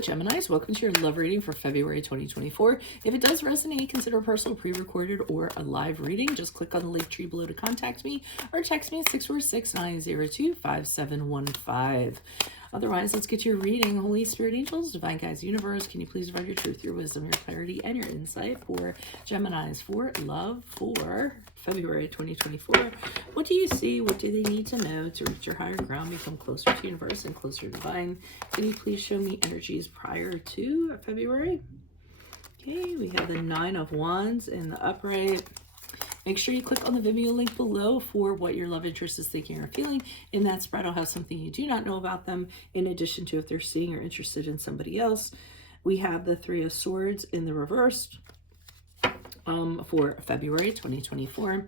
Hello, Geminis. Welcome to your love reading for February 2024. If it does resonate, consider a personal, pre-recorded, or a live reading. Just click on the link tree below to contact me or text me at 646-902-5715. Otherwise, let's get to your reading. Holy Spirit, angels, divine guides, universe, can you please provide your truth, your wisdom, your clarity, and your insight for Geminis for love for February 2024? What do you see? What do they need to know to reach your higher ground, become closer to universe and closer to divine? Can you please show me energies prior to February? Okay, we have the Nine of Wands in the upright. Make sure you click on the Vimeo link below for what your love interest is thinking or feeling. In that spread, I'll have something you do not know about them, in addition to if they're seeing or interested in somebody else. We have the Three of Swords in the reverse for February 2024.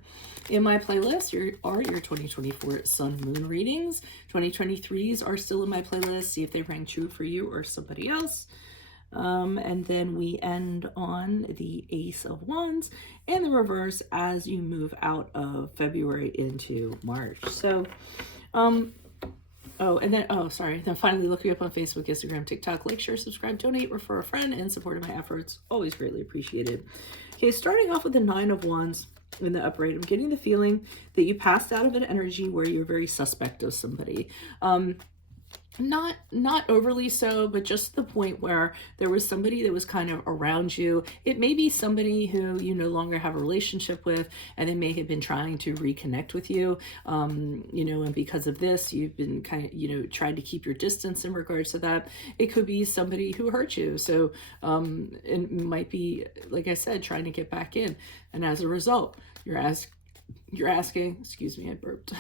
In my playlist are your 2024 Sun Moon readings. 2023s are still in my playlist. See if they rang true for you or somebody else. And then we end on the Ace of Wands in the reverse as you move out of February into March. So, then finally look me up on Facebook, Instagram, TikTok, like, share, subscribe, donate, refer a friend, and support my efforts. Always greatly appreciated. Okay, starting off with the Nine of Wands in the upright, I'm getting the feeling that you passed out of an energy where you're very suspect of somebody. Not overly so, but just the point where there was somebody that was kind of around you. It may be somebody who you no longer have a relationship with, and they may have been trying to reconnect with you, and because of this, you've been kind of, trying to keep your distance in regards to that. It could be somebody who hurt you. So, it might be, like I said, trying to get back in. And as a result, you're asking, excuse me, I burped.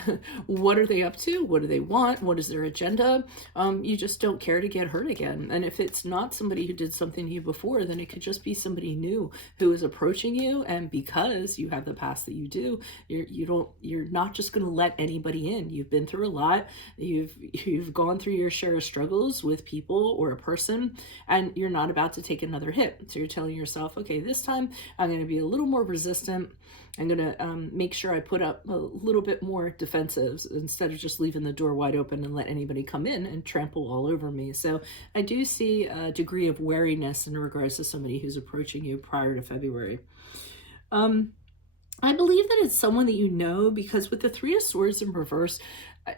What are they up to? What do they want? What is their agenda? You just don't care to get hurt again. And if it's not somebody who did something to you before, then it could just be somebody new who is approaching you. And because you have the past that you do, you're not just going to let anybody in. You've been through a lot. You've gone through your share of struggles with people or a person, and you're not about to take another hit. So you're telling yourself, okay, this time I'm going to be a little more resistant. I'm going to make sure I put up a little bit more defensives instead of just leaving the door wide open and let anybody come in and trample all over me. So I do see a degree of wariness in regards to somebody who's approaching you prior to February. I believe that it's someone that you know, because with the Three of Swords in reverse,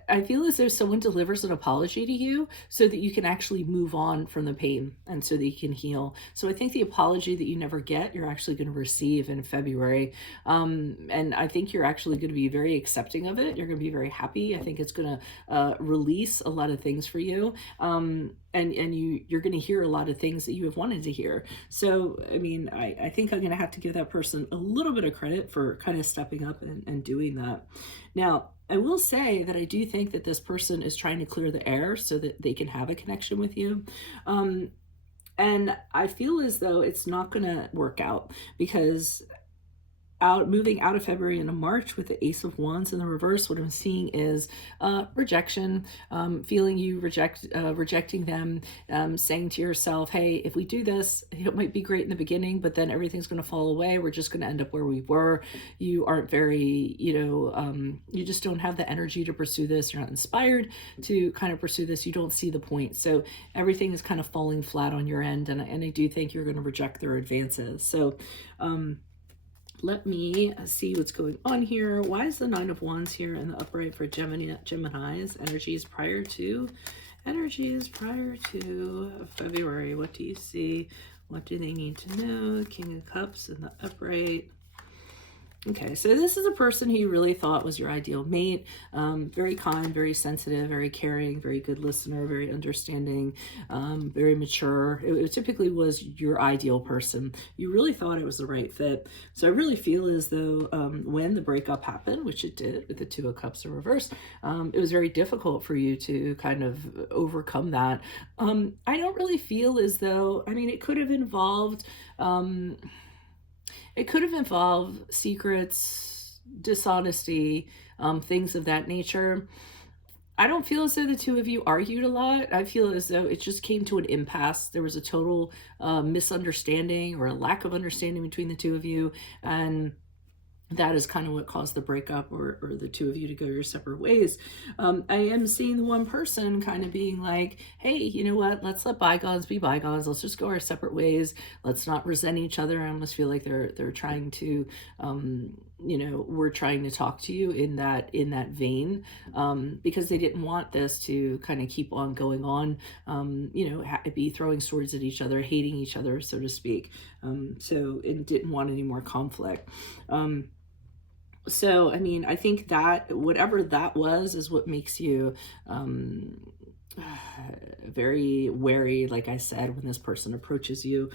I feel as though someone delivers an apology to you so that you can actually move on from the pain and so that you can heal. So I think the apology that you never get, you're actually going to receive in February. And I think you're actually going to be very accepting of it. You're going to be very happy. I think it's going to release a lot of things for you. And you're going to hear a lot of things that you have wanted to hear. So, I mean, I think I'm going to have to give that person a little bit of credit for kind of stepping up and doing that. Now, I will say that I do think that this person is trying to clear the air so that they can have a connection with you. And I feel as though it's not going to work out, because moving out of February into March with the Ace of Wands in the reverse, what I'm seeing is rejection, feeling you rejecting them, saying to yourself, hey, if we do this, it might be great in the beginning, but then everything's going to fall away. We're just going to end up where we were. You aren't very, you just don't have the energy to pursue this. You're not inspired to kind of pursue this. You don't see the point. So everything is kind of falling flat on your end. And I do think you're going to reject their advances. So, let me see what's going on here. Why is the Nine of Wands here in the upright for Gemini's energies prior to February? What do you see? What do they need to know? King of Cups in the upright. Okay, so this is a person who you really thought was your ideal mate. Very kind, very sensitive, very caring, very good listener, very understanding, very mature. It typically was your ideal person. You really thought it was the right fit. So I really feel as though when the breakup happened, which it did with the Two of Cups in reverse, it was very difficult for you to kind of overcome that. I don't really feel as though, I mean, it could have involved... It could have involved secrets, dishonesty, things of that nature. I don't feel as though the two of you argued a lot. I feel as though it just came to an impasse. There was a total misunderstanding or a lack of understanding between the two of you. And that is kind of what caused the breakup, or the two of you to go your separate ways. I am seeing the one person kind of being like, hey, you know what, let's let bygones be bygones, let's just go our separate ways, let's not resent each other. I almost feel like they're trying to, we're trying to talk to you in that vein, because they didn't want this to kind of keep on going on, be throwing swords at each other, hating each other, so to speak. So it didn't want any more conflict. So, I mean, I think that whatever that was is what makes you very wary, like I said, when this person approaches you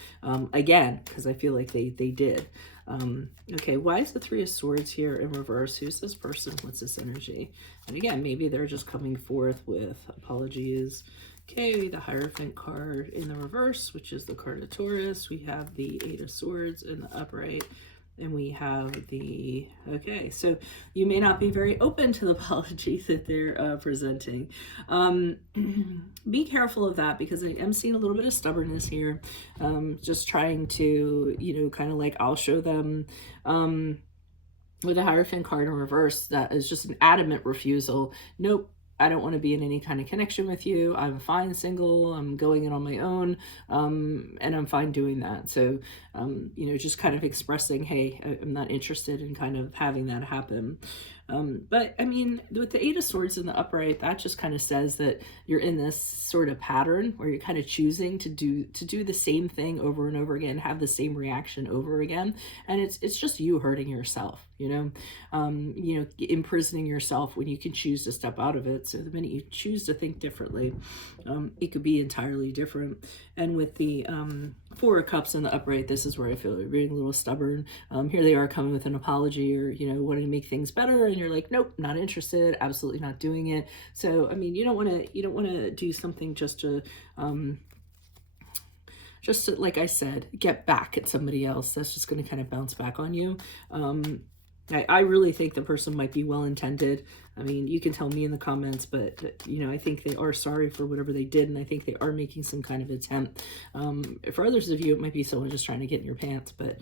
again, because I feel like they did. Okay, why is the Three of Swords here in reverse? Who's this person? What's this energy? And again, maybe they're just coming forth with apologies. Okay, the Hierophant card in the reverse, which is the card of Taurus. We have the Eight of Swords in the upright. And we have the, okay, so you may not be very open to the apology that they're presenting. Be careful of that, because I am seeing a little bit of stubbornness here. Just trying to, kind of like, I'll show them with the Hierophant card in reverse, that is just an adamant refusal. Nope. I don't want to be in any kind of connection with you. I'm fine single. I'm going in on my own. And I'm fine doing that. So, just kind of expressing, hey, I'm not interested in kind of having that happen. But I mean, with the Eight of Swords in the upright, that just kind of says that you're in this sort of pattern where you're kind of choosing to do the same thing over and over again, have the same reaction over again. And it's just you hurting yourself, imprisoning yourself when you can choose to step out of it. So the minute you choose to think differently, it could be entirely different. And with the Four of Cups in the upright, this is where I feel they're being a little stubborn. Here they are coming with an apology, or, wanting to make things better. And you're like, nope, not interested. Absolutely not doing it. So, I mean, you don't want to do something just to, like I said, get back at somebody else. That's just going to kind of bounce back on you. I really think the person might be well-intended. I mean, you can tell me in the comments, but, I think they are sorry for whatever they did, and I think they are making some kind of attempt. For others of you, it might be someone just trying to get in your pants, but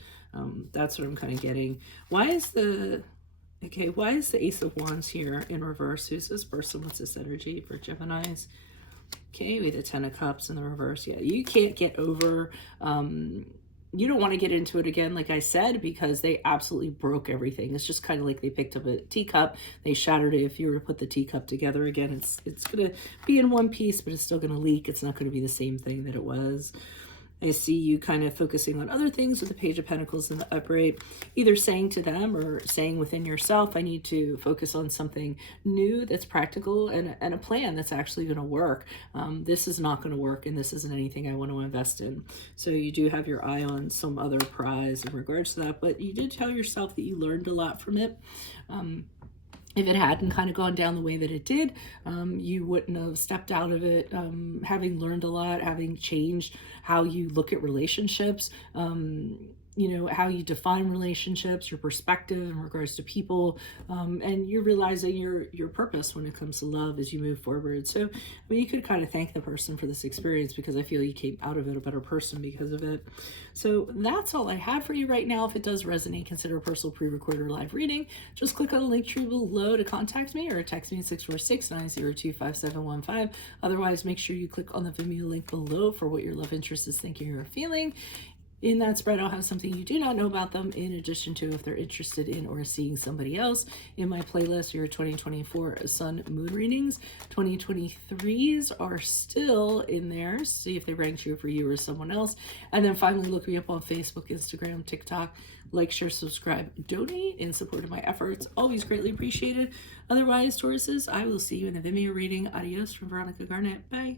that's what I'm kind of getting. Why is the Ace of Wands here in reverse? Who's this person? What's this energy for Geminis? Okay, we have the Ten of Cups in the reverse. Yeah, you can't get over... you don't want to get into it again, like I said, because they absolutely broke everything. It's just kind of like they picked up a teacup, they shattered it. If you were to put the teacup together again, it's going to be in one piece, but it's still going to leak. It's not going to be the same thing that it was. I see you kind of focusing on other things with the Page of Pentacles in the upright, either saying to them or saying within yourself, I need to focus on something new that's practical and a plan that's actually going to work. This is not going to work, and this isn't anything I want to invest in. So you do have your eye on some other prize in regards to that, but you did tell yourself that you learned a lot from it. If it hadn't kind of gone down the way that it did, you wouldn't have stepped out of it, having learned a lot, having changed how you look at relationships, how you define relationships, your perspective in regards to people, and you're realizing your purpose when it comes to love as you move forward. So, I mean, you could kind of thank the person for this experience, because I feel you came out of it a better person because of it. So that's all I had for you right now. If it does resonate, consider a personal pre-recorded or live reading. Just click on the link tree below to contact me, or text me at 646-902-5715. Otherwise, make sure you click on the Vimeo link below for what your love interest is thinking or feeling. In that spread, I'll have something you do not know about them, in addition to if they're interested in or seeing somebody else. In my playlist, your 2024 Sun Moon readings. 2023s are still in there. See if they rang true for you or someone else. And then finally, look me up on Facebook, Instagram, TikTok. Like, share, subscribe, donate in support of my efforts. Always greatly appreciated. Otherwise, Tauruses, I will see you in the Vimeo reading. Adios from Veronica Garnett. Bye.